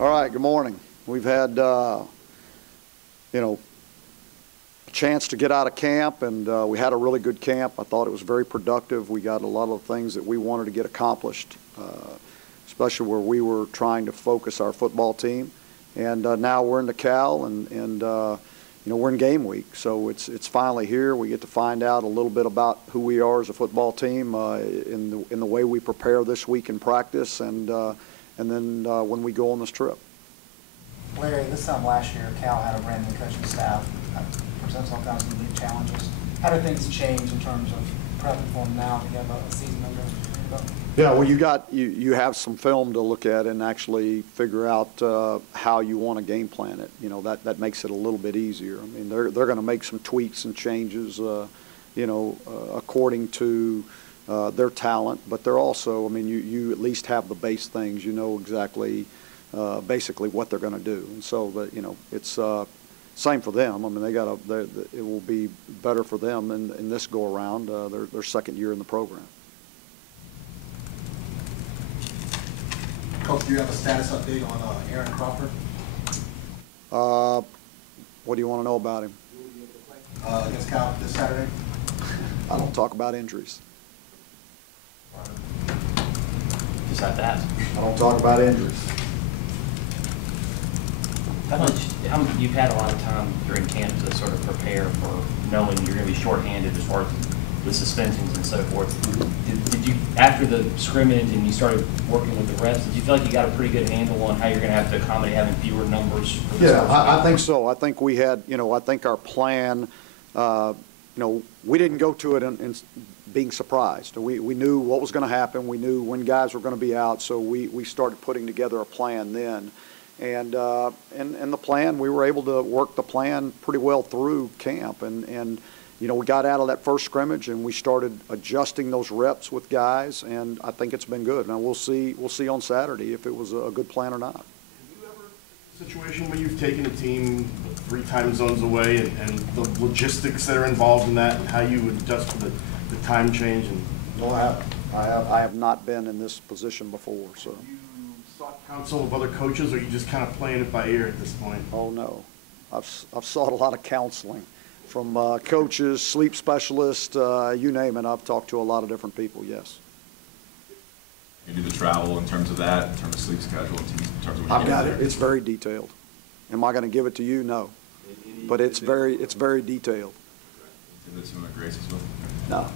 All right, good morning. We've had, a chance to get out of camp, and we had a really good camp. I thought it was very productive. We got a lot of the things that we wanted to get accomplished, especially where we were trying to focus our football team. And now we're in the Cal, and we're in game week, so it's finally here. We get to find out a little bit about who we are as a football team in the way we prepare this week in practice, and then when we go on this trip. Larry, this time last year, Cal had a brand new coaching staff. Presents all kinds of unique challenges. How do things change in terms of prepping for them now that you have a season under? Yeah, well, you have some film to look at and actually figure out how you want to game plan it. That makes it a little bit easier. I mean, they're going to make some tweaks and changes, according to their talent, but they're also, I mean, you at least have the base things. You know exactly, basically what they're going to do, and so it's same for them. I mean, it will be better for them in this go around. Their second year in the program. Coach, do you have a status update on Aaron Crawford? What do you want to know about him? Against Cal this Saturday? I don't talk about injuries. Just have to ask. I don't talk about injuries. You've had a lot of time during camp to sort of prepare for knowing you're going to be shorthanded as far as the suspensions and so forth. Did you, after the scrimmage and you started working with the refs, did you feel like you got a pretty good handle on how you're going to have to accommodate having fewer numbers? For yeah, I think so. I think we had, I think our plan, we didn't go to it in being surprised. We knew what was going to happen. We knew when guys were going to be out, so we started putting together a plan then. And the plan, we were able to work the plan pretty well through camp. And we got out of that first scrimmage and we started adjusting those reps with guys, and I think it's been good. Now we'll see on Saturday if it was a good plan or not. Have you ever a situation where you've taken a team 3 time zones away and the logistics that are involved in that and how you would adjust to the time change? And no, I haven't. I have not been in this position before. So. Sought counsel of other coaches, or are you just kind of playing it by ear at this point? Oh no, I've sought a lot of counseling from coaches, sleep specialists, you name it. I've talked to a lot of different people. Yes. You do the travel in terms of that, in terms of sleep schedule, in terms of. I've got it. It's very detailed. Am I going to give it to you? No, but it's very detailed. Did some of the graces with? No.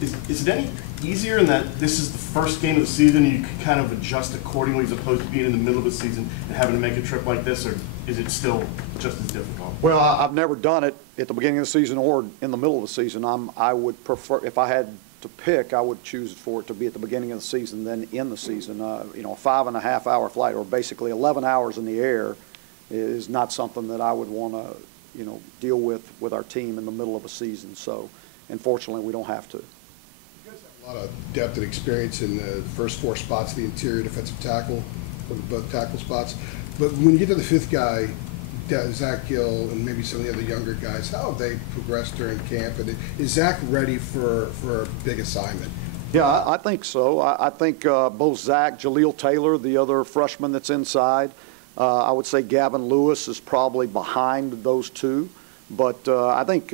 Is it any easier in that this is the first game of the season and you can kind of adjust accordingly as opposed to being in the middle of the season and having to make a trip like this, or is it still just as difficult? Well, I've never done it at the beginning of the season or in the middle of the season. I would prefer, if I had to pick, I would choose for it to be at the beginning of the season than in the season. A 5.5 hour flight, or basically 11 hours in the air, is not something that I would want to, deal with our team in the middle of a season. So, unfortunately, we don't have to. A lot of depth and experience in the first 4 spots, the interior defensive tackle, both tackle spots. But when you get to the 5th guy, Zach Gill, and maybe some of the other younger guys, how have they progressed during camp? And is Zach ready for a big assignment? Yeah, I think so. I think both Zach, Jaleel Taylor, the other freshman that's inside, I would say Gavin Lewis is probably behind those two. But I think,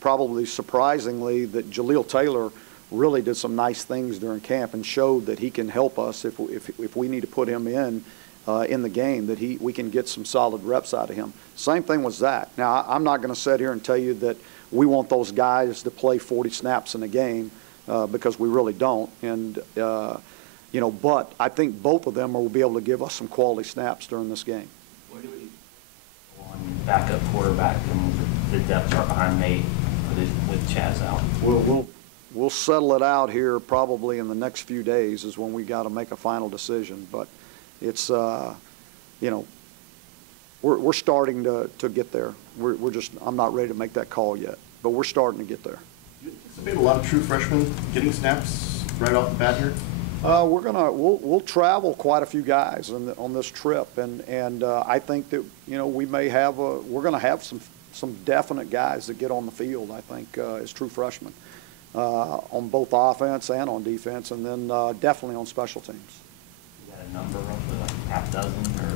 probably surprisingly that Jaleel Taylor really did some nice things during camp and showed that he can help us if we need to put him in the game, that we can get some solid reps out of him. Same thing with Zach. Now, I'm not going to sit here and tell you that we want those guys to play 40 snaps in a game because we really don't. And, but I think both of them will be able to give us some quality snaps during this game. What do we on backup quarterback and the depth chart behind Nate with Chaz out? We'll settle it out here probably in the next few days is when we got to make a final decision. But it's, we're starting to get there. I'm not ready to make that call yet, but we're starting to get there. Do you anticipate a lot of true freshmen getting snaps right off the bat here? We'll travel quite a few guys on this trip, and I think that we may have we're going to have some definite guys that get on the field. I think as true freshmen. On both offense and on defense, and then definitely on special teams. You got a number roughly? half dozen, or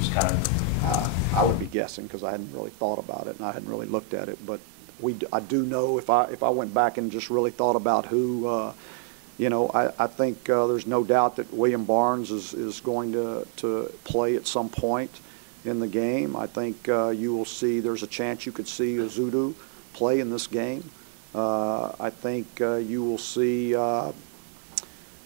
just kind of? I would be guessing because I hadn't really thought about it and I hadn't really looked at it. But I do know if I went back and just really thought about who, you know, I think there's no doubt that William Barnes is going to play at some point in the game. I think you will see, there's a chance you could see Azudu play in this game. I think you will see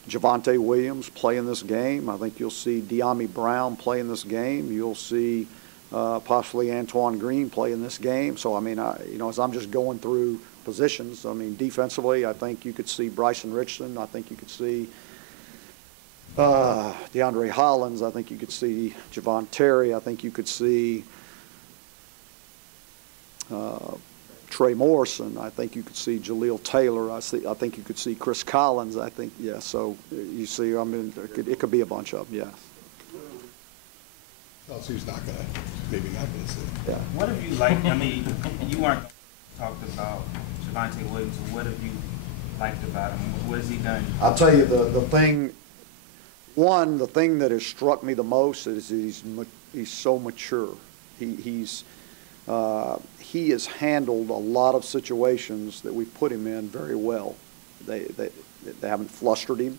Javonte Williams play in this game. I think you'll see De'Ami Brown play in this game. You'll see possibly Antoine Green play in this game. So, I mean, you know, as I'm just going through positions, I mean, defensively, I think you could see Bryson Richardson. I think you could see DeAndre Hollins. I think you could see Javon Terry. I think you could see Trey Morrison. I think you could see Jaleel Taylor. I think you could see Chris Collins. I think, yeah. So you see, I mean, it could be a bunch of them, yeah. Who's not gonna, maybe not gonna say. Yeah. What have you liked? I mean, you weren't talked about Javonte Williams. What have you liked about him? What has he done? I'll tell you the thing. One, the thing that has struck me the most is he's so mature. He has handled a lot of situations that we put him in very well. They haven't flustered him.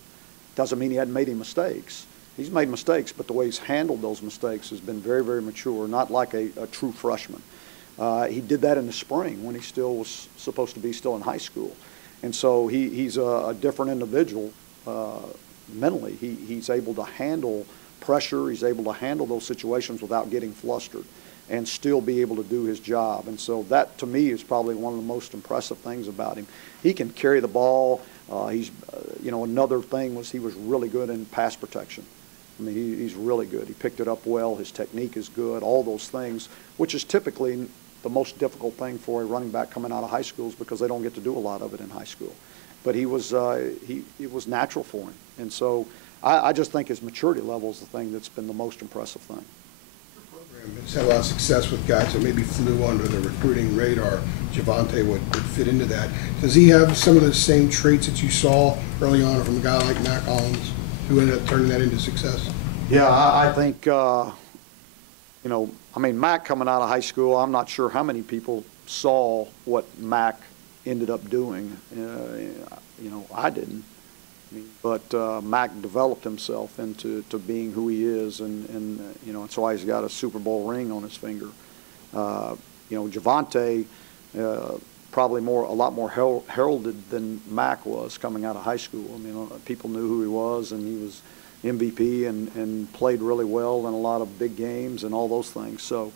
Doesn't mean he hadn't made any mistakes. He's made mistakes, but the way he's handled those mistakes has been very, very mature, not like a true freshman. He did that in the spring when he still was supposed to be still in high school. And so he's a different individual mentally. He's able to handle pressure. He's able to handle those situations without getting flustered and still be able to do his job. And so that, to me, is probably one of the most impressive things about him. He can carry the ball. You know, another thing was he was really good in pass protection. I mean, he's really good. He picked it up well. His technique is good. All those things, which is typically the most difficult thing for a running back coming out of high schools because they don't get to do a lot of it in high school. But it was natural for him. And so I just think his maturity level is the thing that's been the most impressive thing. It's had a lot of success with guys that maybe flew under the recruiting radar. Javonte would fit into that. Does he have some of the same traits that you saw early on from a guy like Mac Hollins, who ended up turning that into success? Yeah, I think, you know, I mean, Mac coming out of high school, I'm not sure how many people saw what Mac ended up doing. You know, I didn't. But Mac developed himself into being who he is, and you know, that's why he's got a Super Bowl ring on his finger. You know, Javonte probably a lot more heralded than Mac was coming out of high school. I mean, people knew who he was, and he was MVP and played really well in a lot of big games and all those things. So,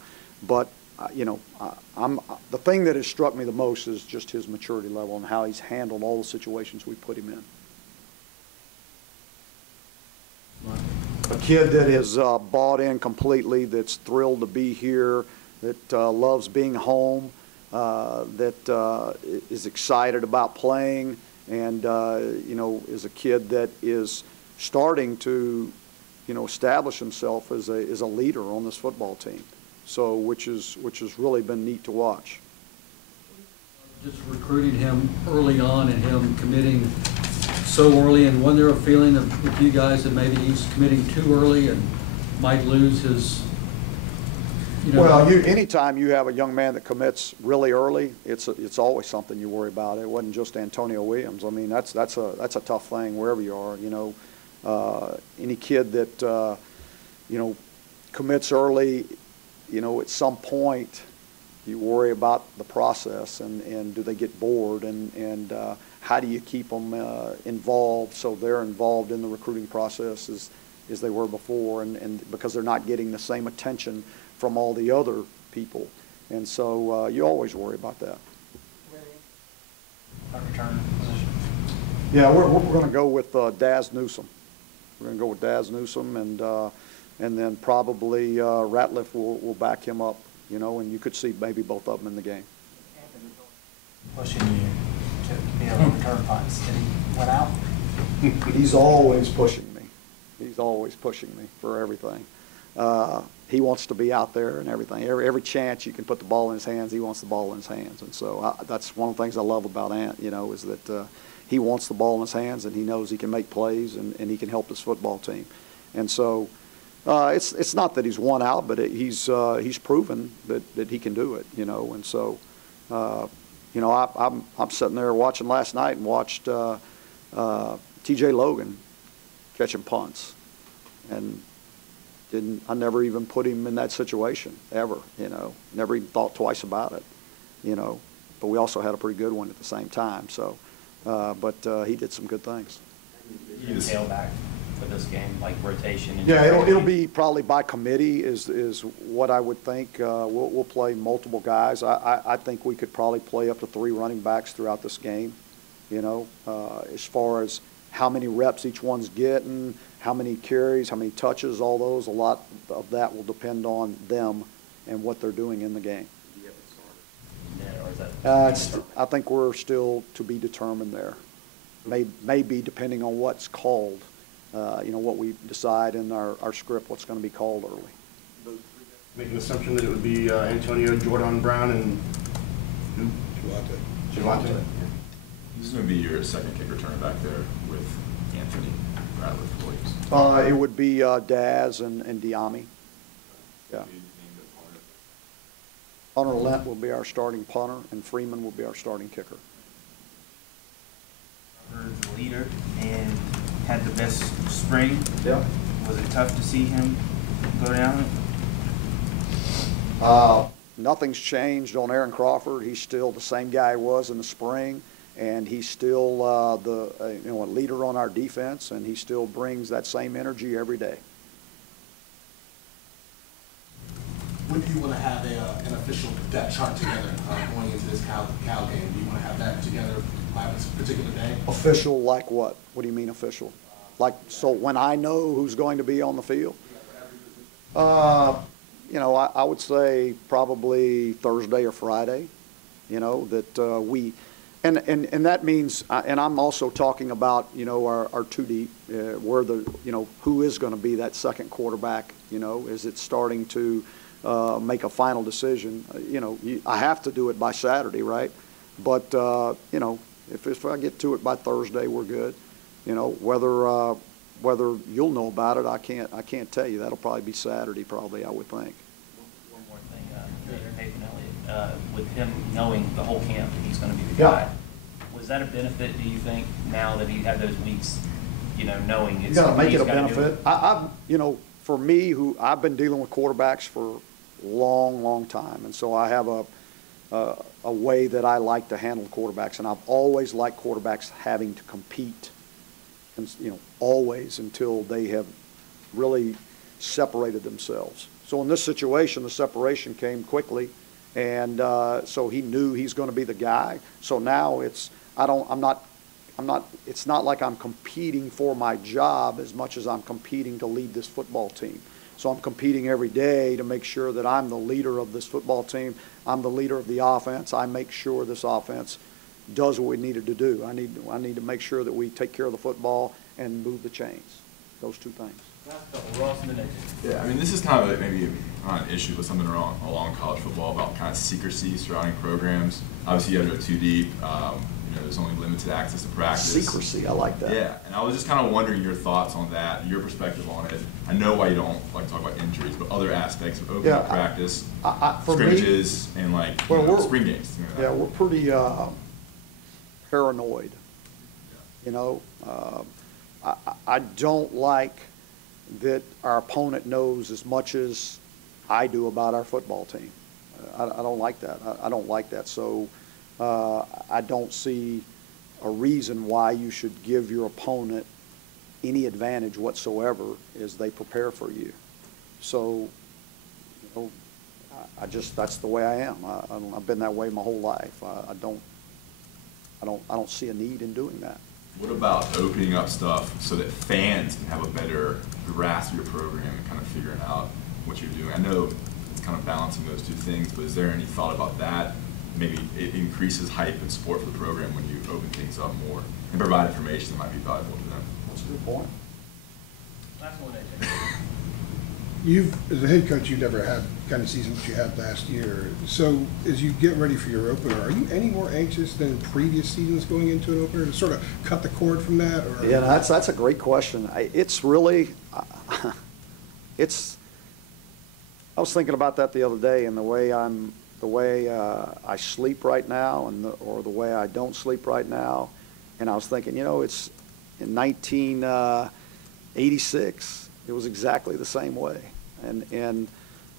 but you know, the thing that has struck me the most is just his maturity level and how he's handled all the situations we put him in. A kid that is bought in completely, that's thrilled to be here, that loves being home, that is excited about playing, and you know, is a kid that is starting to, you know, establish himself as a leader on this football team. So, which has really been neat to watch. Just recruiting him early on and him committing so early, and wasn't there a feeling with you guys that maybe he's committing too early and might lose his, you know? Well, anytime you have a young man that commits really early, it's always something you worry about. It wasn't just Antonio Williams. I mean, that's a tough thing wherever you are. You know, any kid that you know, commits early, you know, at some point you worry about the process and do they get bored, and how do you keep them involved so they're involved in the recruiting process as they were before, and because they're not getting the same attention from all the other people. And so you always worry about that. Return position. Yeah, we're going to go with Daz Newsome. We're going to go with Daz Newsome, and then probably Ratliff will back him up, you know, and you could see maybe both of them in the game. Pushing you to be able to return punts. Did he went out? He's always pushing me. He's always pushing me for everything. He wants to be out there and everything. Every chance you can put the ball in his hands, he wants the ball in his hands. And so that's one of the things I love about Ant, you know, is that he wants the ball in his hands, and he knows he can make plays, and he can help his football team. And so, It's not that he's won out, but he's proven that he can do it, you know. And so, you know, I'm sitting there watching last night and watched T.J. Logan catching punts, and I never even put him in that situation ever, you know. Never even thought twice about it, you know. But we also had a pretty good one at the same time. So, but he did some good things. You tailback for this game, like rotation? And Yeah, it'll be probably by committee is what I would think. We'll play multiple guys. I think we could probably play up to 3 running backs throughout this game, you know, as far as how many reps each one's getting, how many carries, how many touches, all those. A lot of that will depend on them and what they're doing in the game. Yeah, or is that I think we're still to be determined there. Maybe depending on what's called, you know, what we decide in our script, what's going to be called early. Make an assumption that it would be Antonio, Jordan Brown, and Javonte. This is going to be your second kick return back there with Anthony Bradley Williams. It would be Daz and Diami. Yeah. Hunter Lent will be our starting punter, and Freeman will be our starting kicker. The leader and had the best spring. Yeah. Was it tough to see him go down? Nothing's changed on Aaron Crawford. He's still the same guy he was in the spring, and he's still you know, a leader on our defense, and he still brings that same energy every day. When do you want to have an official depth chart together going into this Cal game? Do you want to have that together by this particular day? Official like what? What do you mean official? Like, so when I know who's going to be on the field? You know, I would say probably Thursday or Friday, you know, that and that means, and I'm also talking about, you know, our two deep, where you know, who is going to be that second quarterback, you know, is it starting to make a final decision? You know, I have to do it by Saturday, right? But, you know, if I get to it by Thursday, we're good. You know, whether you'll know about it, I can't tell you. That'll probably be Saturday, probably, I would think. one more thing, Nathan Elliott, with him knowing the whole camp that he's going to be the guy, was that a benefit, do you think, now that he had those weeks, you know, knowing it's You got to make it a gotta do benefit. You know, for me, who I've been dealing with quarterbacks for a long time, and so I have a way that I like to handle quarterbacks, and I've always liked quarterbacks having to compete, and, you know, always until they have really separated themselves. So in this situation, the separation came quickly, and so he knew he's going to be the guy. So now it's it's not like I'm competing for my job as much as I'm competing to lead this football team. So I'm competing every day to make sure that I'm the leader of this football team. I'm the leader of the offense. I make sure this offense does what we needed to do. I need to make sure that we take care of the football and move the chains. Those two things. Yeah, I mean, this is kind of maybe not an issue, but something along college football about kind of secrecy surrounding programs. Obviously, you have to go too deep. You know, there's only limited access to practice. Secrecy, I like that. Yeah, and I was just kind of wondering your thoughts on that, your perspective on it. I know why you don't like to talk about injuries, but other aspects of open practice, scrimmages, and like spring games. You know, yeah, we're pretty paranoid. You know, I don't like that our opponent knows as much as I do about our football team. I don't like that. I don't like that. So I don't see a reason why you should give your opponent any advantage whatsoever as they prepare for you. So, you know, that's the way I am. I've been that way my whole life. I don't see a need in doing that. What about opening up stuff so that fans can have a better grasp of your program and kind of figuring out what you're doing? I know it's kind of balancing those two things, but is there any thought about that? Maybe it increases hype and support for the program when you open things up more and provide information that might be valuable to them. That's a good point. Last one, AJ. As a head coach, you've never had kind of season that you had last year. So as you get ready for your opener, are you any more anxious than previous seasons going into an opener to sort of cut the cord from that? Or? Yeah, that's a great question. It's really, I was thinking about that the other day, and the way I sleep right now, or the way I don't sleep right now, and I was thinking, it's in 1986, it was exactly the same way, and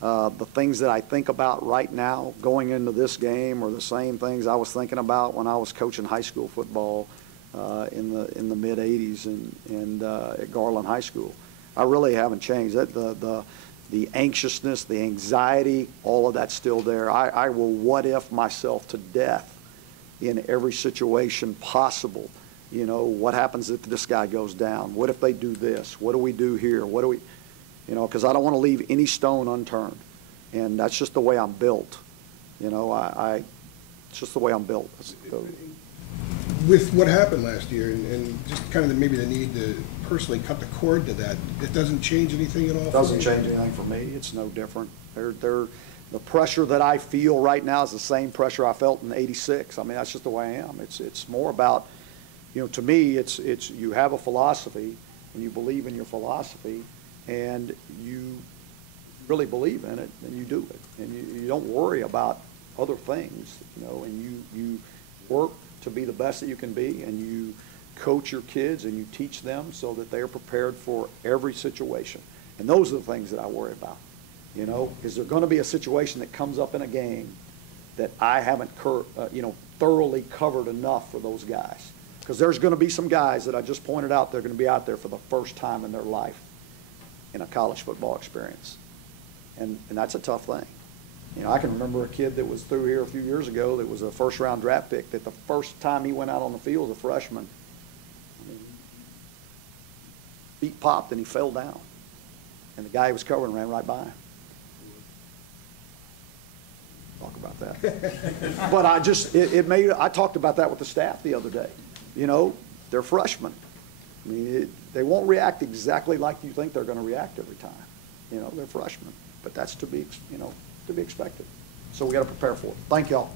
the things that I think about right now going into this game are the same things I was thinking about when I was coaching high school football in the mid '80s and at Garland High School. I really haven't changed. The anxiousness, the anxiety, all of that's still there. I will what if myself to death in every situation possible. What happens if this guy goes down? What if they do this? What do we do here? What do we, because I don't want to leave any stone unturned. And that's just the way I'm built. It's just the way I'm built. With what happened last year and just kind of maybe the need to personally cut the cord to that, it doesn't change anything at all? Doesn't change anything for me. It's no different. The pressure that I feel right now is the same pressure I felt in '86. I mean, that's just the way I am. It's more about, to me, it's you have a philosophy and you believe in your philosophy and you really believe in it, and you do it. And you don't worry about other things, and you work to be the best that you can be, and you coach your kids and you teach them so that they are prepared for every situation. And those are the things that I worry about. Is there going to be a situation that comes up in a game that I haven't thoroughly covered enough for those guys? Because there's going to be some guys that I just pointed out, they're going to be out there for the first time in their life in a college football experience. And that's a tough thing. I can remember a kid that was through here a few years ago that was a first-round draft pick that the first time he went out on the field as a freshman, feet popped and he fell down. And the guy he was covering ran right by him. Talk about that. But I talked about that with the staff the other day. They're freshmen. I mean, they won't react exactly like you think they're going to react every time. They're freshmen. But that's to be expected. So we got to prepare for it. Thank y'all.